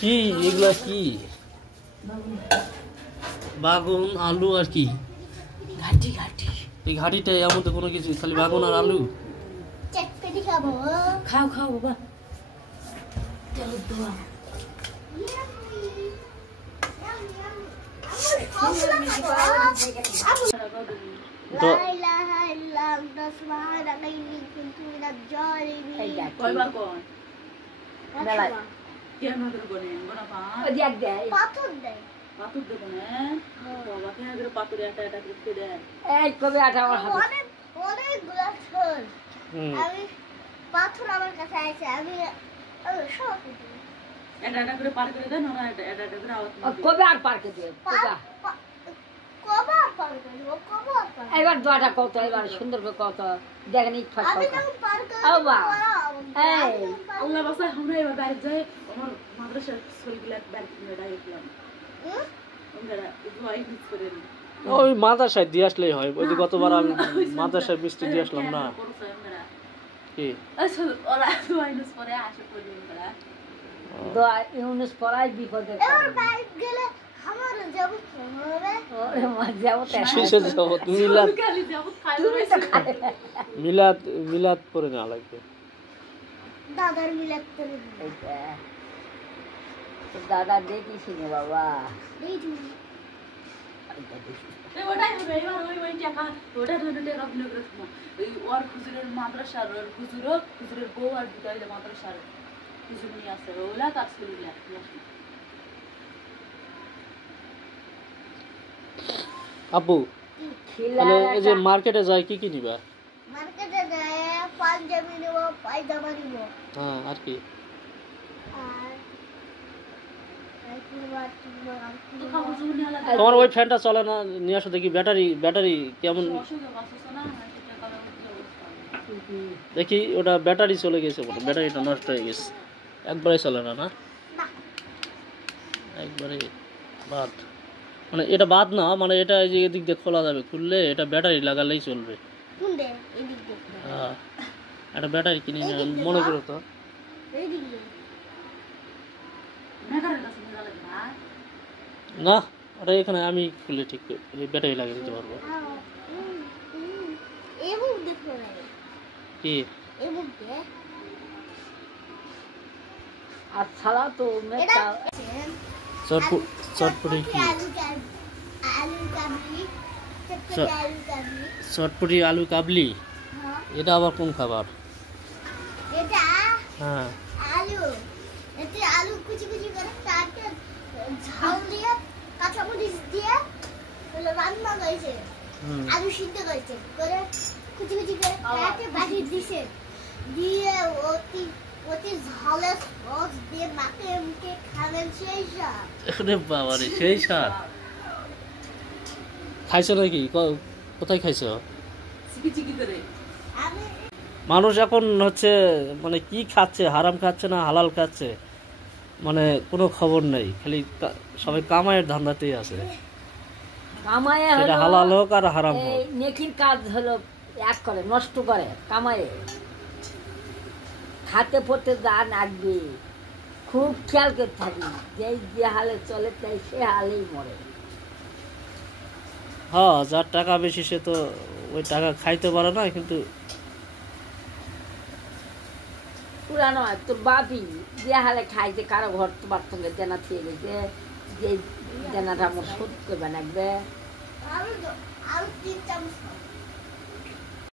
কি এগুলা কি? বাগুন আলু আর কি? ঘাটি ঘাটি। এই ঘাটিটা এমন তো কোনো কিছু, খালি বাগুন আর আলু। চটপটি খাবো। খাও খাও বাবা। চলো দোয়া। পাথর আমার কাছে আছে, আমি কবে আর পার্কে দিয়ে এবার দোয়াটা কত, এবার সুন্দর করে কত দেখেন ইচ্ছা ওই মাদ্রাসায় দিয়ে আসলেই হয়। ওই যে গতবার আমি মাদ্রাসায় মিষ্টি দিয়ে আসলাম না কি? ইউনুস পড়াই বিপদে মিলাদ মিলাদ পরে না লাগবে। দাদার মিলাদ করে দাদা দেখিস বাবা। মাদ্রাসার খুচুরের বউ আর মাদ্রাসার খুচুর নিয়ে আসে ওগুলা তার শরীরে আপু তাহলে এই যে মার্কেটে যাই কি কি নিবা? মার্কেটে যায় পাঞ্জাবি নিব, পায়জামা নিব। হ্যাঁ আর কি? তোমার ওই ফ্যানটা চলে না, নিয়ে আসো দেখি। ব্যাটারি কেমন দেখি? ওটা ব্যাটারি চলে গেছে, ব্যাটারিটা নষ্ট হয়ে গেছে, একবারে চলে না। না একবারে বাদ, মানে এটা বাদ না, মানে এটা এই যে এদিক দিয়ে খোলা যাবে, খুললে এটা ব্যাটারি লাগালেই চলবে। হ্যাঁ একটা ব্যাটারি কিনে মনে করো তো। না ওটা এখানে আমি খুলে ঠিক ব্যাটারি লাগিয়ে দিতে পারবো। কি চটপটি কি? চটপটি আলু কাবলি, এটা আবার কোন খাবার? হ্যাঁ আলু কুচি কুচি করে কাটে ঝাল দিয়ে কাঁচামরিচ দিয়ে রান্না করেছে, আলু সিদ্ধ করেছে করে কুচি কুচি করে কাটে বাটি দিছে, দিয়ে অতি ঝালে সস দিয়ে মাখে মুখে খাবেন, সেই স্বাদ। আরে বাবা রে, সেই স্বাদ। খাইছো নাকি? কোথায় খাইছো? মানুষ এখন হচ্ছে মানে কি খাচ্ছে, হারাম খাচ্ছে না হালাল খাচ্ছে, মানে কোনো খবর নেই, খালি সবাই কামাইয়ের ধান্দাতেই আছে। সেটা হালাল হোক আর হারাম হোক, নেকির কাজ হলো এক করে নষ্ট করে কামায়ে, খাতে পড়তে যা নাকবে খুব খেয়াল করতে থাকি, যে হালে চলে তাই সে হালেই মরে। হ্যাঁ যার টাকা বেশি সে তো ওই টাকা খাইতে পারে না, কিন্তু পুরা নয় তোর বাপি যে হালে খাইছে, কারো ঘর তোমার সঙ্গে দেনা খেয়ে গেছে, যে দেনাটা আমার শোধ করবে নাকবে।